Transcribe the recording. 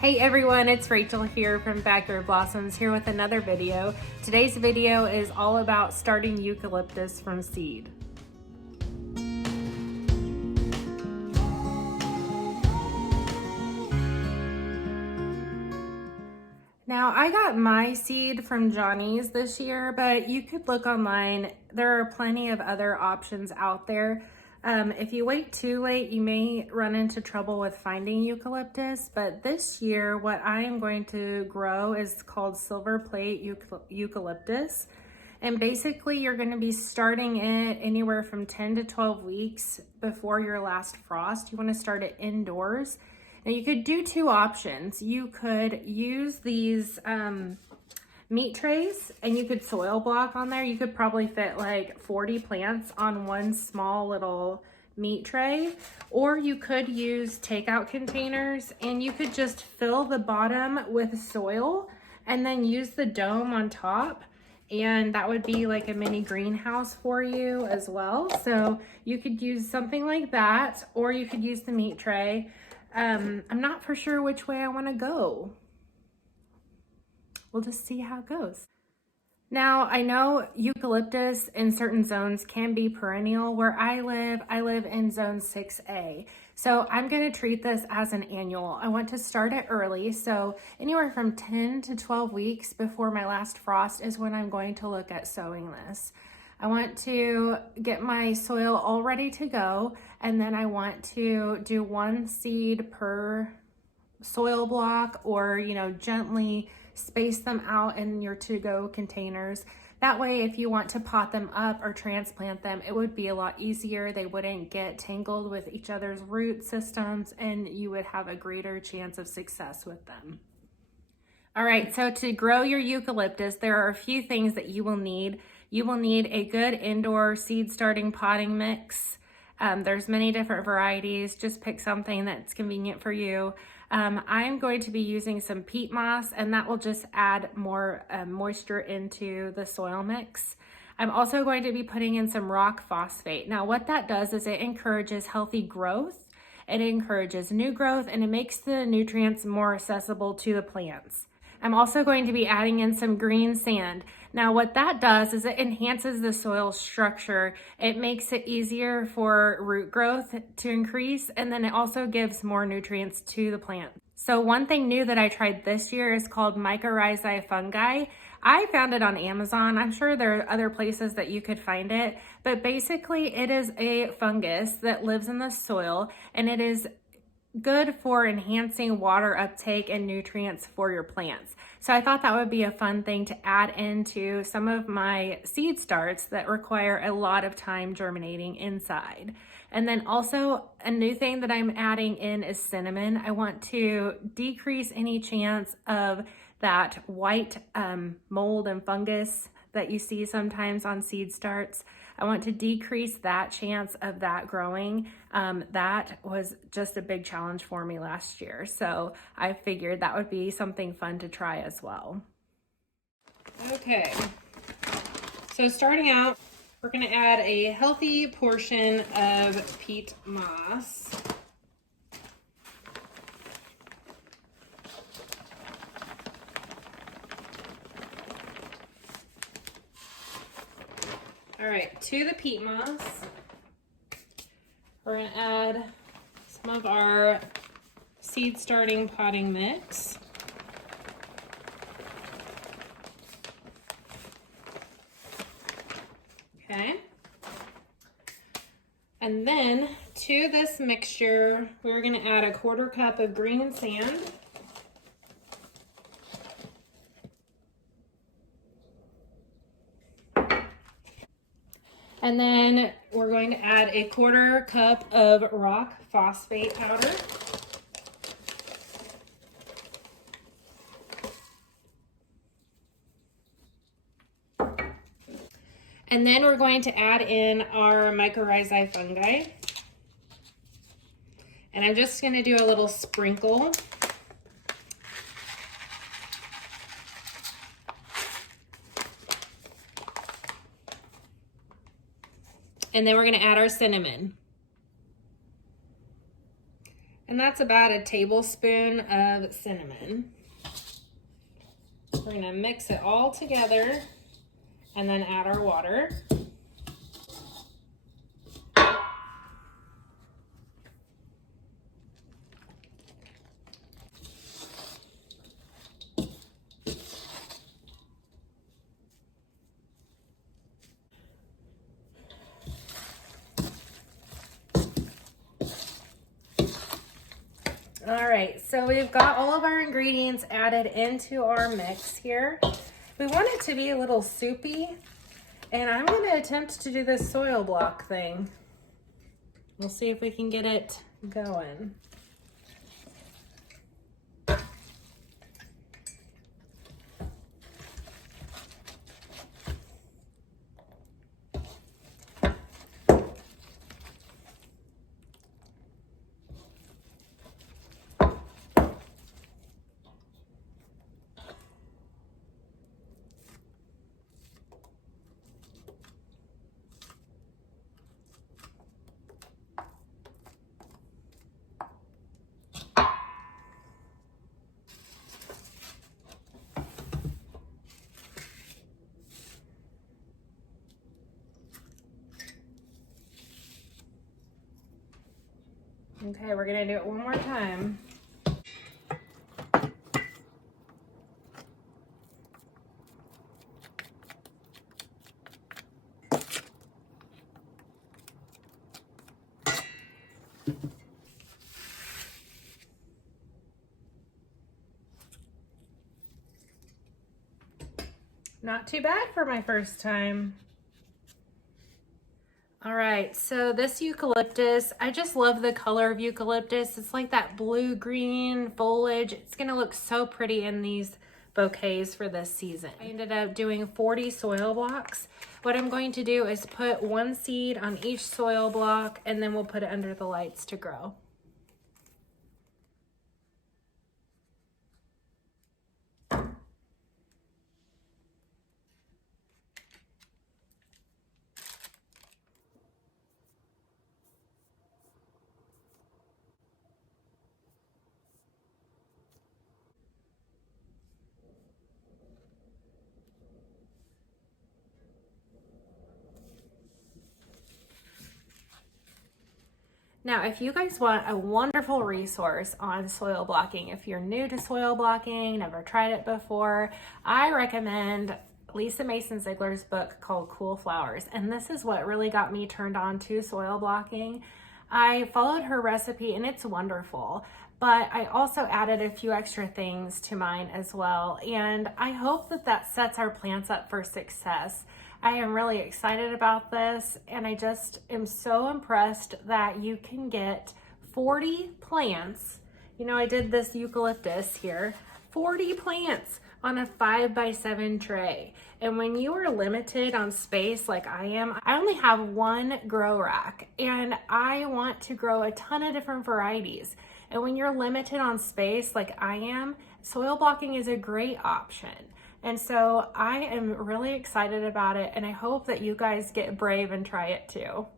Hey everyone, it's Rachel here from Backyard Blossoms here with another video. Today's video is all about starting eucalyptus from seed. Now I got my seed from Johnny's this year, but you could look online. There are plenty of other options out there. If you wait too late, you may run into trouble with finding eucalyptus, but this year what I am going to grow is called silver plate eucalyptus. And basically you're going to be starting it anywhere from 10 to 12 weeks before your last frost. You want to start it indoors. Now you could do two options. You could use these meat trays and you could soil block on there. You could probably fit like 40 plants on one small little meat tray, or you could use takeout containers and you could just fill the bottom with soil and then use the dome on top, and that would be like a mini greenhouse for you as well. So you could use something like that, or you could use the meat tray. I'm not for sure which way I want to go. We'll just see how it goes. Now, I know eucalyptus in certain zones can be perennial. Where I live in zone 6A. So I'm going to treat this as an annual. I want to start it early. So anywhere from 10 to 12 weeks before my last frost is when I'm going to look at sowing this. I want to get my soil all ready to go, and then I want to do one seed per soil block, or gently space them out in your to-go containers. That way, if you want to pot them up or transplant them, it would be a lot easier. They wouldn't get tangled with each other's root systems, and you would have a greater chance of success with them. All right, so to grow your eucalyptus, there are a few things that you will need. You will need a good indoor seed starting potting mix. There's many different varieties. Just pick something that's convenient for you. I'm going to be using some peat moss, and that will just add more moisture into the soil mix. I'm also going to be putting in some rock phosphate. Now what that does is it encourages healthy growth, it encourages new growth, and it makes the nutrients more accessible to the plants. I'm also going to be adding in some green sand. Now what that does is it enhances the soil structure. It makes it easier for root growth to increase, and then it also gives more nutrients to the plant. So one thing new that I tried this year is called Mycorrhizal Fungi. I found it on Amazon. I'm sure there are other places that you could find it, but basically it is a fungus that lives in the soil, and it is good for enhancing water uptake and nutrients for your plants. So I thought that would be a fun thing to add into some of my seed starts that require a lot of time germinating inside. And then also a new thing that I'm adding in is cinnamon. I want to decrease any chance of that white mold and fungus that you see sometimes on seed starts. I want to decrease that chance of that growing. That was just a big challenge for me last year. So I figured that would be something fun to try as well. Okay, so starting out, we're gonna add a healthy portion of peat moss. All right, to the peat moss, we're gonna add some of our seed starting potting mix. Okay. And then to this mixture, we're gonna add a 1/4 cup of green sand. And then we're going to add a 1/4 cup of rock phosphate powder. And then we're going to add in our mycorrhizal fungi. And I'm just going to do a little sprinkle. And then we're going to add our cinnamon. And And that's about a tablespoon of cinnamon. We're gonna mix it all together and then add our water. All right, so we've got all of our ingredients added into our mix here. We want it to be a little soupy, and I'm going to attempt to do this soil block thing. We'll see if we can get it going. Okay, we're gonna do it one more time. Not too bad for my first time. All right, so this eucalyptus, I just love the color of eucalyptus. It's like that blue-green foliage. It's gonna look so pretty in these bouquets for this season. I ended up doing 40 soil blocks. What I'm going to do is put one seed on each soil block, and then we'll put it under the lights to grow. Now, if you guys want a wonderful resource on soil blocking, if you're new to soil blocking, never tried it before, I recommend Lisa Mason Ziegler's book called Cool Flowers. And this is what really got me turned on to soil blocking. I followed her recipe and it's wonderful, but I also added a few extra things to mine as well. And I hope that that sets our plants up for success. I am really excited about this, and I just am so impressed that you can get 40 plants. You know, I did this eucalyptus here, 40 plants on a 5x7 tray. And when you are limited on space like I am, I only have one grow rack, and I want to grow a ton of different varieties. And when you're limited on space like I am, soil blocking is a great option. And so I am really excited about it, and I hope that you guys get brave and try it too.